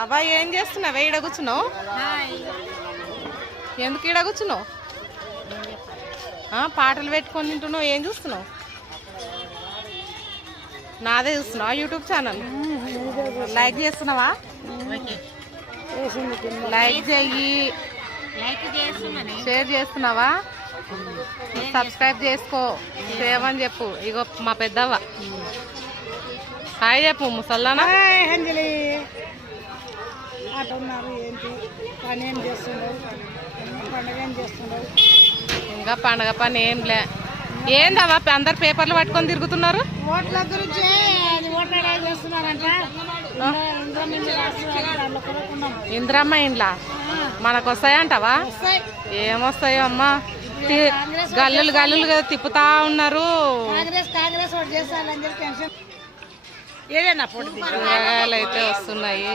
అబ్బా ఏం చేస్తున్నావే? ఈడ కూర్చున్నావు? ఎందుకు ఈడ కూర్చున్నావు? పాటలు పెట్టుకొని తింటున్నావు, ఏం చూస్తున్నావు? నాదే చూస్తున్నావా యూట్యూబ్ ఛానల్? లైక్ చేస్తున్నావా? లైక్ చెయ్యి, షేర్ చేస్తున్నావా? సబ్స్క్రైబ్ చేసుకో, సేవ్ అని చెప్పు. ఇగో మా పెద్దవ్వ హాయ్ చెప్పు. ముసల్లానా అంజలి అటు ఉన్నారు. ఏంటి పని ఏం చేస్తున్నావు? పండుగ ఏం చేస్తున్నావు? ఇంకా పండగ పని ఏం లే. ఏందవ్వా అందరు పేపర్లు పట్టుకొని తిరుగుతున్నారు? ఓట్ల గురించి ఓట్ల చేస్తున్నారంట. ఇంద్రమ్మ ఇండ్లా మనకు వస్తాయంటవా? ఏమొస్తాయో అమ్మా, గల్లులు గల్లులు తిప్పుతా ఉన్నారు. కాంగ్రెస్ ఓటు చేస్తారని చెప్పి టెన్షన్ ఏదైనా కూరగాయలు అయితే వస్తున్నాయి.